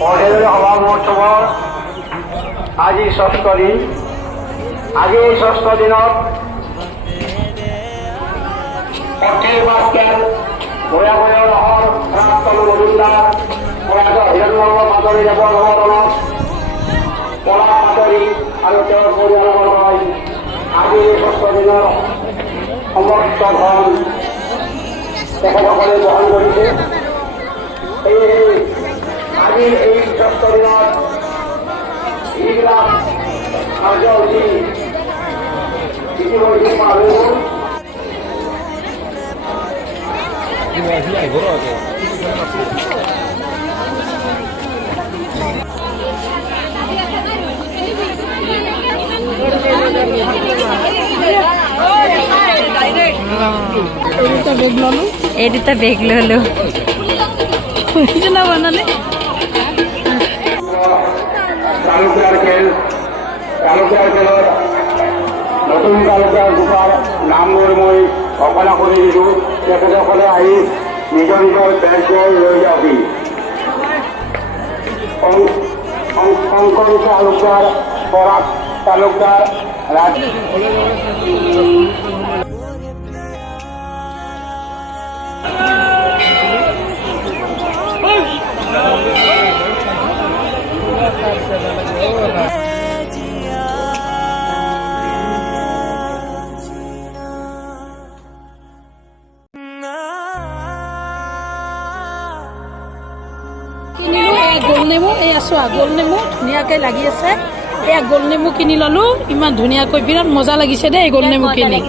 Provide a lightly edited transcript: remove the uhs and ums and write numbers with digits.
পৰ্যায়ৰ সভা মহোৎসৱৰ আজি ৬ষ্ঠ দিন। আজি এই ৬ষ্ঠ দিনত বয়াবয়ৰ নহৰ প্ৰাক্তন মজুমদাৰ প্ৰয়াত হিৰণ্যৱ পাটৰি দেৱৰ সমদলত পলাশ পাটৰি আৰু তেওঁৰ পৰিয়ালবৰ্গই আজি এই ৬ষ্ঠ দিনৰ সমস্ত ধন তেখেতসকলে গ্ৰহণ কৰিছে। সেয়েহে আজিৰ এই ৬ষ্ঠ দিনত যিবিলাক কাৰ্যসূচী ইতিমধ্যে পাৰ হৈ গ'ল। এডিটা বেগ ললো বনালে তালুকদাৰ খেলত নতুন তালুকদাৰ গোপাল নামবোৰ মই ঘোষণা কৰি দিছোঁ। তেখেতসকলে আহি নিজৰ নিজৰ বেগ লৈ যাবি। শংকৰী তালুকদাৰ, পৰাগ তালুকদাৰ, গোল নেমু এয়া চোৱা গোল নেমু ধুনীয়াকৈ লাগি আছে। এয়া গোল নেমু কিনি ললো, ইমান ধুনীয়াকৈ বিৰাট মজা লাগিছে দেই গোল নেমু কিনি।